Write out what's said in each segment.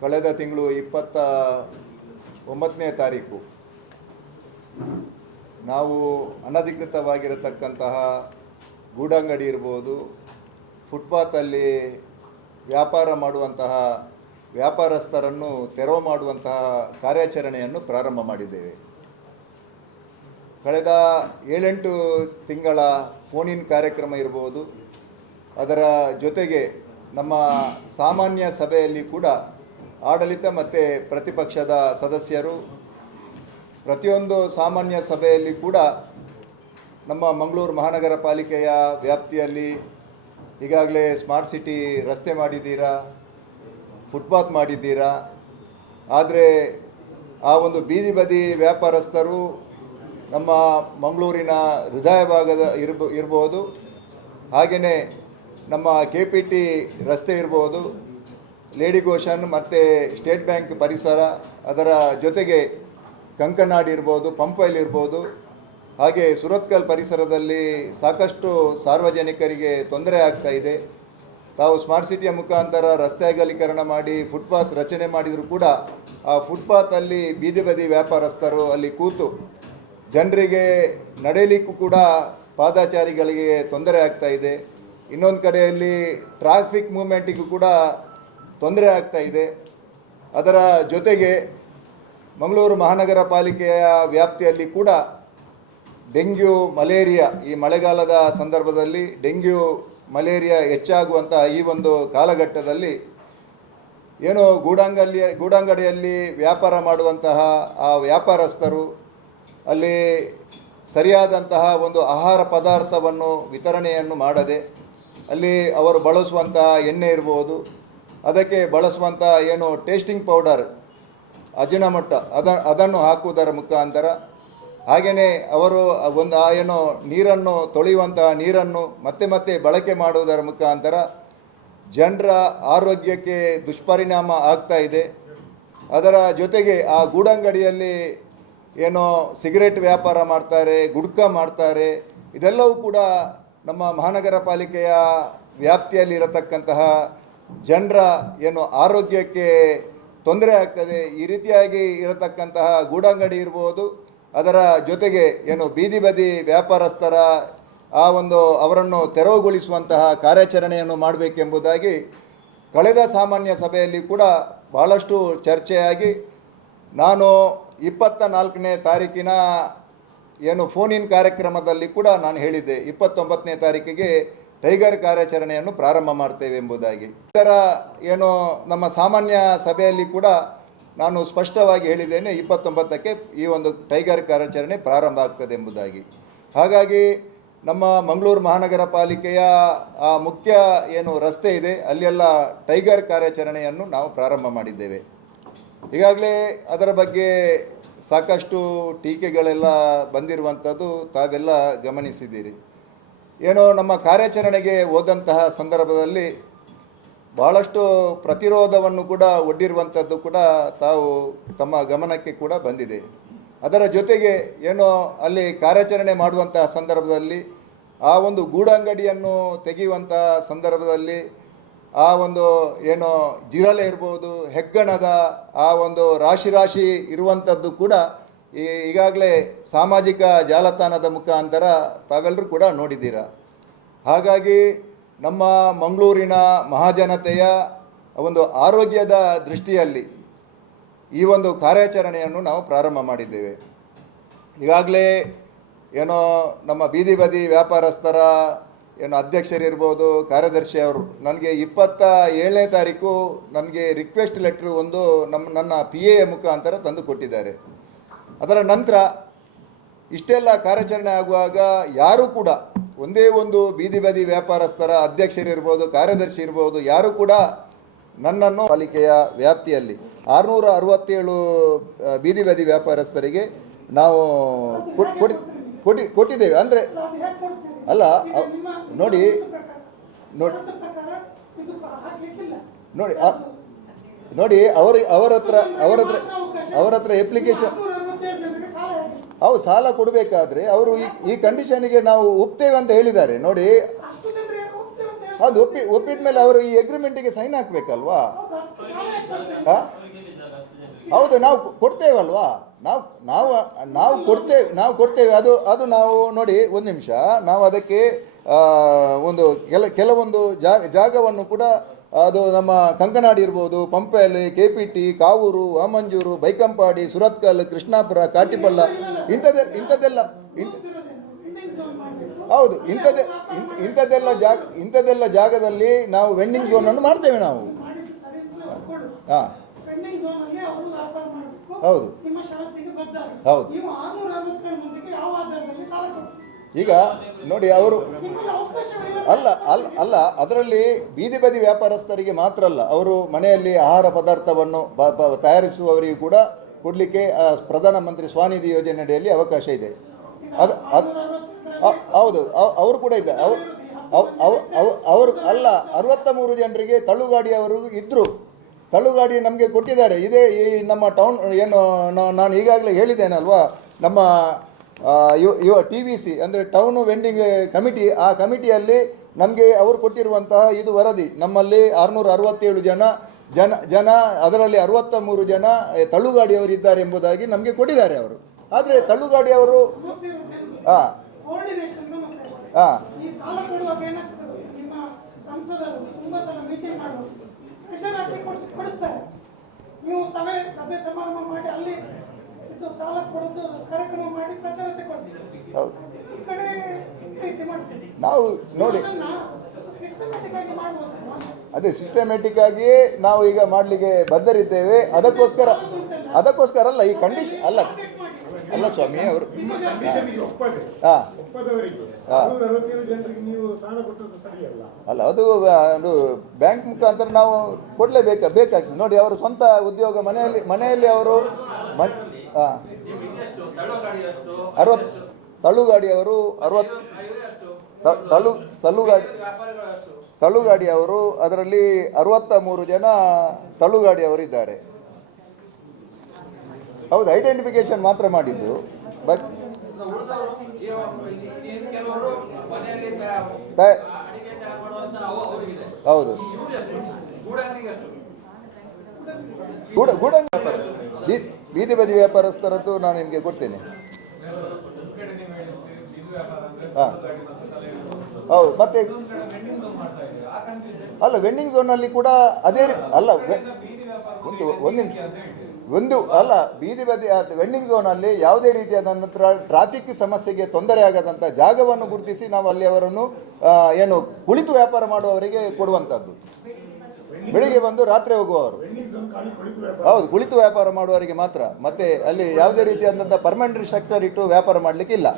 ಕಳೆದ ತಿಂಗಳು 29ನೇ ತಾರೀಕು ನಾವು ಅನಧಿಕೃತವಾಗಿರತಕ್ಕಂತಹ ಗೂಡಂಗಡಿ ಇರ್ಬೋದು, ಫುಟ್ಪಾತಲ್ಲಿ ವ್ಯಾಪಾರ ಮಾಡುವಂತಹ ವ್ಯಾಪಾರಸ್ಥರನ್ನು ತೆರವು ಮಾಡುವಂತಹ ಕಾರ್ಯಾಚರಣೆಯನ್ನು ಪ್ರಾರಂಭ ಮಾಡಿದ್ದೇವೆ. ಕಳೆದ 7-8 ತಿಂಗಳ ಫೋನ್-ಇನ್ ಕಾರ್ಯಕ್ರಮ ಇರ್ಬೋದು, ಅದರ ಜೊತೆಗೆ ನಮ್ಮ ಸಾಮಾನ್ಯ ಸಭೆಯಲ್ಲಿ ಕೂಡ ಆಡಳಿತ ಮತ್ತು ಪ್ರತಿಪಕ್ಷದ ಸದಸ್ಯರು ಪ್ರತಿಯೊಂದು ಸಾಮಾನ್ಯ ಸಭೆಯಲ್ಲಿ ಕೂಡ ನಮ್ಮ ಮಂಗಳೂರು ಮಹಾನಗರ ಪಾಲಿಕೆಯ ವ್ಯಾಪ್ತಿಯಲ್ಲಿ ಈಗಾಗಲೇ ಸ್ಮಾರ್ಟ್ ಸಿಟಿ ರಸ್ತೆ ಮಾಡಿದ್ದೀರಾ, ಫುಟ್ಪಾತ್ ಮಾಡಿದ್ದೀರಾ, ಆದರೆ ಆ ಒಂದು ಬೀದಿ ಬದಿ ವ್ಯಾಪಾರಸ್ಥರು ನಮ್ಮ ಮಂಗಳೂರಿನ ಹೃದಯ ಭಾಗದ ಇರ್ಬೋದು, ಹಾಗೆಯೇ ನಮ್ಮ KPT ರಸ್ತೆ ಇರ್ಬೋದು, ಲೇಡಿ ಗೋಶನ್ ಮತ್ತು ಸ್ಟೇಟ್ ಬ್ಯಾಂಕ್ ಪರಿಸರ, ಅದರ ಜೊತೆಗೆ ಕಂಕನಾಡಿ ಇರ್ಬೋದು, ಪಂಪೈಲ್ ಇರ್ಬೋದು, ಹಾಗೆ ಸುರತ್ಕಲ್ ಪರಿಸರದಲ್ಲಿ ಸಾಕಷ್ಟು ಸಾರ್ವಜನಿಕರಿಗೆ ತೊಂದರೆ ಆಗ್ತಾ ಇದೆ. ತಾವು ಸ್ಮಾರ್ಟ್ ಸಿಟಿಯ ಮುಖಾಂತರ ರಸ್ತೆ ಅಗಲೀಕರಣ ಮಾಡಿ ಫುಟ್ಪಾತ್ ರಚನೆ ಮಾಡಿದರೂ ಕೂಡ ಆ ಫುಟ್ಪಾತಲ್ಲಿ ಬೀದಿ ಬದಿ ವ್ಯಾಪಾರಸ್ಥರು ಅಲ್ಲಿ ಕೂತು ಜನರಿಗೆ ನಡೆಯಲಿಕ್ಕೂ ಕೂಡ ಪಾದಚಾರಿಗಳಿಗೆ ತೊಂದರೆ ಆಗ್ತಾ ಇದೆ. ಇನ್ನೊಂದು ಕಡೆಯಲ್ಲಿ ಟ್ರಾಫಿಕ್ ಮೂವ್ಮೆಂಟಿಗೂ ಕೂಡ ತೊಂದರೆ ಆಗ್ತಾ ಇದೆ. ಅದರ ಜೊತೆಗೆ ಮಂಗಳೂರು ಮಹಾನಗರ ಪಾಲಿಕೆಯ ವ್ಯಾಪ್ತಿಯಲ್ಲಿ ಕೂಡ ಡೆಂಗ್ಯೂ ಮಲೇರಿಯಾ, ಈ ಮಳೆಗಾಲದ ಸಂದರ್ಭದಲ್ಲಿ ಡೆಂಗ್ಯೂ ಮಲೇರಿಯಾ ಹೆಚ್ಚಾಗುವಂಥ ಈ ಒಂದು ಕಾಲಘಟ್ಟದಲ್ಲಿ ಏನು ಗೂಡಂಗಡಿಯಲ್ಲಿ ವ್ಯಾಪಾರ ಮಾಡುವಂತಹ ಆ ವ್ಯಾಪಾರಸ್ಥರು ಅಲ್ಲಿ ಸರಿಯಾದಂತಹ ಒಂದು ಆಹಾರ ಪದಾರ್ಥವನ್ನು ವಿತರಣೆಯನ್ನು ಮಾಡದೆ ಅಲ್ಲಿ ಅವರು ಬಳಸುವಂತಹ ಎಣ್ಣೆ ಇರ್ಬೋದು, ಅದಕ್ಕೆ ಬಳಸುವಂಥ ಏನು ಟೇಸ್ಟಿಂಗ್ ಪೌಡರ್ ಅಜಿನಮೊಟ್ಟ ಅದನ್ನು ಹಾಕುವುದರ ಮುಖಾಂತರ, ಹಾಗೆಯೇ ಅವರು ಒಂದು ಏನು ನೀರನ್ನು ತೊಳೆಯುವಂತಹ ನೀರನ್ನು ಮತ್ತೆ ಮತ್ತೆ ಬಳಕೆ ಮಾಡುವುದರ ಮುಖಾಂತರ ಜನರ ಆರೋಗ್ಯಕ್ಕೆ ದುಷ್ಪರಿಣಾಮ ಆಗ್ತಾ ಇದೆ. ಅದರ ಜೊತೆಗೆ ಆ ಗೂಡಂಗಡಿಯಲ್ಲಿ ಏನೋ ಸಿಗರೇಟ್ ವ್ಯಾಪಾರ ಮಾಡ್ತಾರೆ, ಗುಡ್ಕಾ ಮಾಡ್ತಾರೆ, ಇದೆಲ್ಲವೂ ಕೂಡ ನಮ್ಮ ಮಹಾನಗರ ಪಾಲಿಕೆಯ ವ್ಯಾಪ್ತಿಯಲ್ಲಿರತಕ್ಕಂತಹ ಜನರ ಏನು ಆರೋಗ್ಯಕ್ಕೆ ತೊಂದರೆ ಆಗ್ತದೆ. ಈ ರೀತಿಯಾಗಿ ಇರತಕ್ಕಂತಹ ಗೂಡಂಗಡಿ ಇರ್ಬೋದು, ಅದರ ಜೊತೆಗೆ ಏನು ಬೀದಿ ಬದಿ ವ್ಯಾಪಾರಸ್ಥರ ಆ ಒಂದು ಅವರನ್ನು ತೆರವುಗೊಳಿಸುವಂತಹ ಕಾರ್ಯಾಚರಣೆಯನ್ನು ಮಾಡಬೇಕೆಂಬುದಾಗಿ ಕಳೆದ ಸಾಮಾನ್ಯ ಸಭೆಯಲ್ಲಿ ಕೂಡ ಭಾಳಷ್ಟು ಚರ್ಚೆಯಾಗಿ ನಾನು 24ನೇ ತಾರೀಕಿನ ಏನು ಫೋನ್-ಇನ್ ಕಾರ್ಯಕ್ರಮದಲ್ಲಿ ಕೂಡ ನಾನು ಹೇಳಿದ್ದೆ 29ನೇ ತಾರೀಕಿಗೆ ಟೈಗರ್ ಕಾರ್ಯಾಚರಣೆಯನ್ನು ಪ್ರಾರಂಭ ಮಾಡ್ತೇವೆ ಎಂಬುದಾಗಿ. ಇದರ ಏನು ನಮ್ಮ ಸಾಮಾನ್ಯ ಸಭೆಯಲ್ಲಿ ಕೂಡ ನಾನು ಸ್ಪಷ್ಟವಾಗಿ ಹೇಳಿದ್ದೇನೆ, 29ಕ್ಕೆ ಈ ಒಂದು ಟೈಗರ್ ಕಾರ್ಯಾಚರಣೆ ಪ್ರಾರಂಭ ಆಗ್ತದೆ ಎಂಬುದಾಗಿ. ಹಾಗಾಗಿ ನಮ್ಮ ಮಂಗಳೂರು ಮಹಾನಗರ ಪಾಲಿಕೆಯ ಆ ಮುಖ್ಯ ಏನು ರಸ್ತೆ ಇದೆ ಅಲ್ಲೆಲ್ಲ ಟೈಗರ್ ಕಾರ್ಯಾಚರಣೆಯನ್ನು ನಾವು ಪ್ರಾರಂಭ ಮಾಡಿದ್ದೇವೆ. ಈಗಾಗಲೇ ಅದರ ಬಗ್ಗೆ ಸಾಕಷ್ಟು ಟೀಕೆಗಳೆಲ್ಲ ಬಂದಿರುವಂಥದ್ದು ತಾವೆಲ್ಲ ಗಮನಿಸಿದ್ದೀರಿ. ಏನೋ ನಮ್ಮ ಕಾರ್ಯಾಚರಣೆಗೆ ಹೋದಂತಹ ಸಂದರ್ಭದಲ್ಲಿ ಭಾಳಷ್ಟು ಪ್ರತಿರೋಧವನ್ನು ಕೂಡ ಒಡ್ಡಿರುವಂಥದ್ದು ಕೂಡ ತಾವು ತಮ್ಮ ಗಮನಕ್ಕೆ ಕೂಡ ಬಂದಿದೆ. ಅದರ ಜೊತೆಗೆ ಏನೋ ಅಲ್ಲಿ ಕಾರ್ಯಾಚರಣೆ ಮಾಡುವಂತಹ ಸಂದರ್ಭದಲ್ಲಿ ಆ ಒಂದು ಗೂಡಂಗಡಿಯನ್ನು ತೆಗೆಯುವಂಥ ಸಂದರ್ಭದಲ್ಲಿ ಆ ಒಂದು ಏನೋ ಜಿರಲೆ ಇರ್ಬೋದು, ಹೆಗ್ಗಣದ ಆ ಒಂದು ರಾಶಿ ಇರುವಂಥದ್ದು ಕೂಡ ಈಗಾಗಲೇ ಸಾಮಾಜಿಕ ಜಾಲತಾಣದ ಮುಖಾಂತರ ತಾವೆಲ್ಲರೂ ಕೂಡ ನೋಡಿದ್ದೀರ. ಹಾಗಾಗಿ ನಮ್ಮ ಮಂಗಳೂರಿನ ಮಹಾಜನತೆಯ ಒಂದು ಆರೋಗ್ಯದ ದೃಷ್ಟಿಯಲ್ಲಿ ಈ ಒಂದು ಕಾರ್ಯಾಚರಣೆಯನ್ನು ನಾವು ಪ್ರಾರಂಭ ಮಾಡಿದ್ದೇವೆ. ಈಗಾಗಲೇ ಏನೋ ನಮ್ಮ ಬೀದಿ ಬದಿ ವ್ಯಾಪಾರಸ್ಥರ ಏನು ಅಧ್ಯಕ್ಷರಿರ್ಬೋದು, ಕಾರ್ಯದರ್ಶಿ ಅವರು ನನಗೆ 27ನೇ ತಾರೀಕು ನನಗೆ ರಿಕ್ವೆಸ್ಟ್ ಲೆಟ್ರು ಒಂದು ನನ್ನ PA ಮುಖಾಂತರ ತಂದು ಕೊಟ್ಟಿದ್ದಾರೆ. ಅದರ ನಂತರ ಇಷ್ಟೆಲ್ಲ ಕಾರ್ಯಾಚರಣೆ ಆಗುವಾಗ ಯಾರೂ ಕೂಡ ಒಂದೇ ಒಂದು ಬೀದಿ ಬದಿ ವ್ಯಾಪಾರಸ್ಥರ ಅಧ್ಯಕ್ಷರಿರ್ಬೋದು, ಕಾರ್ಯದರ್ಶಿ ಇರ್ಬೋದು, ಯಾರೂ ಕೂಡ ನನ್ನನ್ನು ಪಾಲಿಕೆಯ ವ್ಯಾಪ್ತಿಯಲ್ಲಿ 667 ಬೀದಿ ಬದಿ ವ್ಯಾಪಾರಸ್ಥರಿಗೆ ನಾವು ಕೊಟ್ಟಿದ್ದೇವೆ. ಅಂದರೆ ಅಲ್ಲ ನೋಡಿ ನೋಡಿ ನೋಡಿ ನೋಡಿ ಅವರ ಹತ್ರ ಅಪ್ಲಿಕೇಶನ್ ಹೌದು ಸಾಲ ಕೊಡಬೇಕಾದ್ರೆ ಅವರು ಈ ಕಂಡೀಷನ್ಗೆ ನಾವು ಒಪ್ತೇವೆ ಅಂತ ಹೇಳಿದ್ದಾರೆ. ನೋಡಿ ಅದು ಒಪ್ಪಿದ ಮೇಲೆ ಅವರು ಈ ಅಗ್ರಿಮೆಂಟಿಗೆ ಸೈನ್ ಹಾಕಬೇಕಲ್ವಾ? ಹಾಂ ಹೌದು, ನಾವು ಕೊಡ್ತೇವಲ್ವಾ, ನಾವು ಕೊಡ್ತೇವೆ. ಅದು ನಾವು ನೋಡಿ, ಒಂದು ನಿಮಿಷ, ನಾವು ಅದಕ್ಕೆ ಒಂದು ಕೆಲವೊಂದು ಜಾಗವನ್ನು ಕೂಡ, ಅದು ನಮ್ಮ ಕಂಕನಾಡಿ ಇರ್ಬೋದು, ಪಂಪೆಲ್, KPT, ಕಾವೂರು, ವಾಮಂಜೂರು, ಬೈಕಂಪಾಡಿ, ಸುರತ್ಕಲ್, ಕೃಷ್ಣಾಪುರ, ಕಾಟಿಪಲ್ಲ, ಇಂಥದ್ದೆಲ್ಲ ಹೌದು, ಇಂಥದ್ದೆಲ್ಲ ಜಾಗದಲ್ಲಿ ನಾವು ವೆಂಡಿಂಗ್ ಝೋನನ್ನು ಮಾಡ್ತೇವೆ ನಾವು. ಹಾಂ ಹೌದು ಹೌದು. ಈಗ ನೋಡಿ, ಅವರು ಅಲ್ಲ ಅದರಲ್ಲಿ ಬೀದಿ ಬದಿ ವ್ಯಾಪಾರಸ್ಥರಿಗೆ ಮಾತ್ರ ಅಲ್ಲ, ಅವರು ಮನೆಯಲ್ಲಿ ಆಹಾರ ಪದಾರ್ಥವನ್ನು ತಯಾರಿಸುವವರಿಗೂ ಕೂಡ ಕೊಡಲಿಕ್ಕೆ ಪ್ರಧಾನಮಂತ್ರಿ ಸ್ವಾನಿಧಿ ಯೋಜನೆಯಡಿಯಲ್ಲಿ ಅವಕಾಶ ಇದೆ. ಹೌದು, ಅವರು ಕೂಡ ಇದ್ದಾರೆ. ಅವರು ಅಲ್ಲ, 63 ಜನರಿಗೆ ತಳ್ಳುಗಾಡಿಯವರು ಇದ್ದರು. ತಳ್ಳುಗಾಡಿ ನಮಗೆ ಕೊಟ್ಟಿದ್ದಾರೆ. ಇದೇ ಈ ನಮ್ಮ ಟೌನ್ ಏನು ನಾನು ಈಗಾಗಲೇ ಹೇಳಿದ್ದೇನಲ್ವಾ, ನಮ್ಮ TVC ಅಂದರೆ ಟೌನ್ ವೆಂಡಿಂಗ್ ಕಮಿಟಿ, ಆ ಕಮಿಟಿಯಲ್ಲಿ ನಮಗೆ ಅವರು ಕೊಟ್ಟಿರುವಂತಹ ಇದು ವರದಿ, ನಮ್ಮಲ್ಲಿ 667 ಜನ ಅದರಲ್ಲಿ 63 ಜನ ತಳ್ಳುಗಾಡಿಯವರಿದ್ದಾರೆ ಎಂಬುದಾಗಿ ನಮಗೆ ಕೊಟ್ಟಿದ್ದಾರೆ ಅವರು. ಆದರೆ ತಳ್ಳುಗಾಡಿಯವರು ಹಾಂ ಹಾಂ ನೀವು ಸಭೆ ಸಮಾರಂಭ ಮಾಡಿ ಅಲ್ಲಿ ಇದು ಸಾಲ ಕೊಡೋದು ಕಾರ್ಯಕ್ರಮ ಮಾಡಿ ಪ್ರಚಾರ ತಗೊಳ್ತೀವಿ. ಈ ಕಡೆ ನಾವು ನೋಡಿ ಅದೇ ಸಿಸ್ಟಮ್ಯಾಟಿಕ್ ಆಗಿ ನಾವು ಈಗ ಮಾಡಲಿಕ್ಕೆ ಬದ್ಧರಿದ್ದೇವೆ. ಅದಕ್ಕೋಸ್ಕರ ಅಲ್ಲ, ಈ ಕಂಡೀಷನ್ ಅಲ್ಲ ಸ್ವಾಮಿ ಅವರು ಅಲ್ಲ, ಅದು ಬ್ಯಾಂಕ್ ಮುಖಾಂತರ ನಾವು ಬೇಕಾಗ್ತದೆ ನೋಡಿ. ಅವರು ಸ್ವಂತ ಉದ್ಯೋಗ ಮನೆಯಲ್ಲಿ ಅವರು 60 ತಳ್ಳುಗಾಡಿಯವರು 60 ತಳ್ಳುಗಾಡಿಯವರು ಅದರಲ್ಲಿ 63 ಜನ ತಳ್ಳುಗಾಡಿಯವರಿದ್ದಾರೆ. ಹೌದು, ಐಡೆಂಟಿಫಿಕೇಶನ್ ಮಾತ್ರ ಮಾಡಿದ್ದು. ಬಟ್ ಹೌದು, ಬೀದಿ ಬದಿ ವ್ಯಾಪಾರಸ್ಥರದ್ದು ನಾನು ನಿಮಗೆ ಕೊಡ್ತೇನೆ. ಹಾಂ ಹೌದು. ಮತ್ತೆ ಅಲ್ಲ, ವೆಂಡಿಂಗ್ ಝೋನಲ್ಲಿ ಕೂಡ ಅದೇ ಅಲ್ಲ, ಒಂದು ಅಲ್ಲ, ಬೀದಿ ಬದಿ ವೆಂಡಿಂಗ್ ಝೋನಲ್ಲಿ ಯಾವುದೇ ರೀತಿಯಾದ ಟ್ರಾಫಿಕ್ ಸಮಸ್ಯೆಗೆ ತೊಂದರೆ ಆಗದಂಥ ಜಾಗವನ್ನು ಗುರುತಿಸಿ ನಾವು ಅಲ್ಲಿ ಅವರನ್ನು ಏನು ಕುಳಿತು ವ್ಯಾಪಾರ ಮಾಡುವವರಿಗೆ ಕೊಡುವಂಥದ್ದು. ಬೆಳಿಗ್ಗೆ ಬಂದು ರಾತ್ರಿ ಹೋಗುವವರು, ಹೌದು, ಕುಳಿತು ವ್ಯಾಪಾರ ಮಾಡುವವರಿಗೆ ಮಾತ್ರ. ಮತ್ತೆ ಅಲ್ಲಿ ಯಾವುದೇ ರೀತಿಯಾದಂಥ ಪರ್ಮನೆಂಟ್ ಸ್ಟ್ರಕ್ಚರ್ ಇಟ್ಟು ವ್ಯಾಪಾರ ಮಾಡಲಿಕ್ಕಿಲ್ಲ.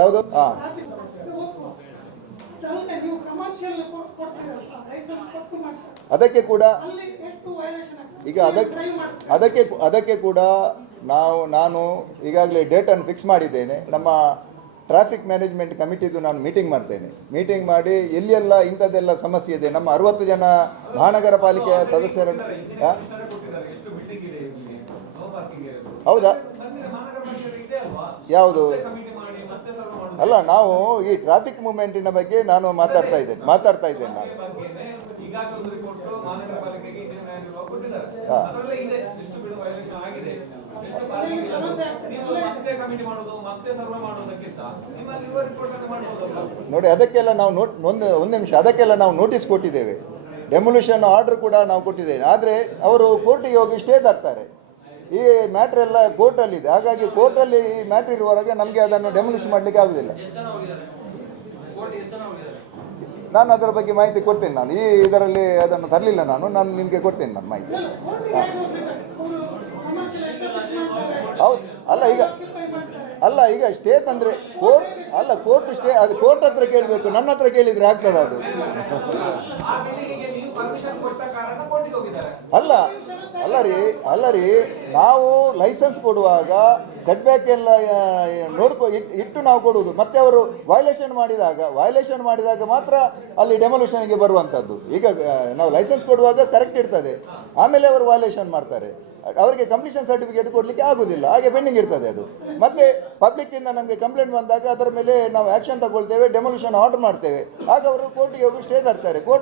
ಯಾವುದು? ಹಾಂ ಅದಕ್ಕೆ ಕೂಡ ಈಗ ಅದಕ್ಕೆ ಕೂಡ ನಾನು ಈಗಾಗಲೇ ಡೇಟನ್ನು ಫಿಕ್ಸ್ ಮಾಡಿದ್ದೇನೆ. ನಮ್ಮ ಟ್ರಾಫಿಕ್ ಮ್ಯಾನೇಜ್ಮೆಂಟ್ ಕಮಿಟಿದು ನಾನು ಮೀಟಿಂಗ್ ಮಾಡಿ ಎಲ್ಲೆಲ್ಲ ಇಂಥದ್ದೆಲ್ಲ ಸಮಸ್ಯೆ ಇದೆ, ನಮ್ಮ 60 ಜನ ಮಹಾನಗರ ಪಾಲಿಕೆಯ ಸದಸ್ಯರನ್ನು. ಹೌದಾ? ಯಾವುದು? ಅಲ್ಲ, ನಾವು ಈ ಟ್ರಾಫಿಕ್ ಮೂವ್ಮೆಂಟಿನ ಬಗ್ಗೆ ನಾನು ಮಾತಾಡ್ತಾ ಇದ್ದೇನೆ ನಾನು. ನೋಡಿ, ಅದಕ್ಕೆಲ್ಲ ನಾವು ಒಂದು ನಿಮಿಷ, ಅದಕ್ಕೆಲ್ಲ ನಾವು ನೋಟಿಸ್ ಕೊಟ್ಟಿದ್ದೇವೆ. ಡೆಮೊಲಿಷನ್ ಆರ್ಡರ್ ಕೂಡ ನಾವು ಕೊಟ್ಟಿದ್ದೇವೆ. ಆದರೆ ಅವರು ಕೋರ್ಟಿಗೆ ಹೋಗಿ ಸ್ಟೇ ಹಾಕ್ತಾರೆ. ಈ ಮ್ಯಾಟ್ರ್ ಎಲ್ಲ ಕೋರ್ಟಲ್ಲಿದೆ. ಹಾಗಾಗಿ ಕೋರ್ಟಲ್ಲಿ ಈ ಮ್ಯಾಟ್ರ್ ಇರುವವರೆಗೆ ನಮಗೆ ಅದನ್ನು ಡೆಮೊಲಿಷ್ ಮಾಡಲಿಕ್ಕೆ ಆಗುವುದಿಲ್ಲ. ನಾನು ಅದರ ಬಗ್ಗೆ ಮಾಹಿತಿ ಕೊಡ್ತೇನೆ. ನಾನು ಇದರಲ್ಲಿ ಅದನ್ನು ತರಲಿಲ್ಲ, ನಾನು ನಿಮಗೆ ಕೊಡ್ತೇನೆ ನಾನು ಮಾಹಿತಿ. ಹೌದು. ಈಗ ಸ್ಟೇ ತಂದರೆ ಕೋರ್ಟ್ ಸ್ಟೇ, ಅದು ಕೋರ್ಟ್ ಹತ್ರ ಕೇಳಬೇಕು, ನನ್ನ ಹತ್ರ ಕೇಳಿದರೆ ಆಗ್ತದೆ ಅದು. ಅಲ್ಲ ರೀ, ನಾವು ಲೈಸೆನ್ಸ್ ಕೊಡುವಾಗ ಸೆಟ್ ಬ್ಯಾಕ್ ಎಲ್ಲ ಇಟ್ಟು ನಾವು ಕೊಡುವುದು. ಮತ್ತೆ ಅವರು ವೈಲೇಷನ್ ಮಾಡಿದಾಗ ಮಾತ್ರ ಅಲ್ಲಿ ಡೆಮೊಲಿಷನ್ಗೆ ಬರುವಂಥದ್ದು. ಈಗ ನಾವು ಲೈಸೆನ್ಸ್ ಕೊಡುವಾಗ ಕರೆಕ್ಟ್ ಇರ್ತದೆ, ಆಮೇಲೆ ಅವರು ವೈಲೇಷನ್ ಮಾಡ್ತಾರೆ. ಅವರಿಗೆ ಕಂಪ್ಲೀಷನ್ ಸರ್ಟಿಫಿಕೇಟ್ ಕೊಡಲಿಕ್ಕೆ ಆಗೋದಿಲ್ಲ, ಹಾಗೆ ಪೆಂಡಿಂಗ್ ಇರ್ತದೆ ಅದು. ಮತ್ತೆ ಪಬ್ಲಿಕ್ಕಿಂದ ನಮಗೆ ಕಂಪ್ಲೇಂಟ್ ಬಂದಾಗ ಅದರ ಮೇಲೆ ನಾವು ಆ್ಯಕ್ಷನ್ ತಗೊಳ್ತೇವೆ, ಡೆಮೊಲಿಷನ್ ಆರ್ಡರ್ ಮಾಡ್ತೇವೆ, ಆಗ ಅವರು ಕೋರ್ಟಿಗೆ ಹೋಗಿ ಸ್ಟೇ ತರ್ತಾರೆ. ಕೋರ್ಟ್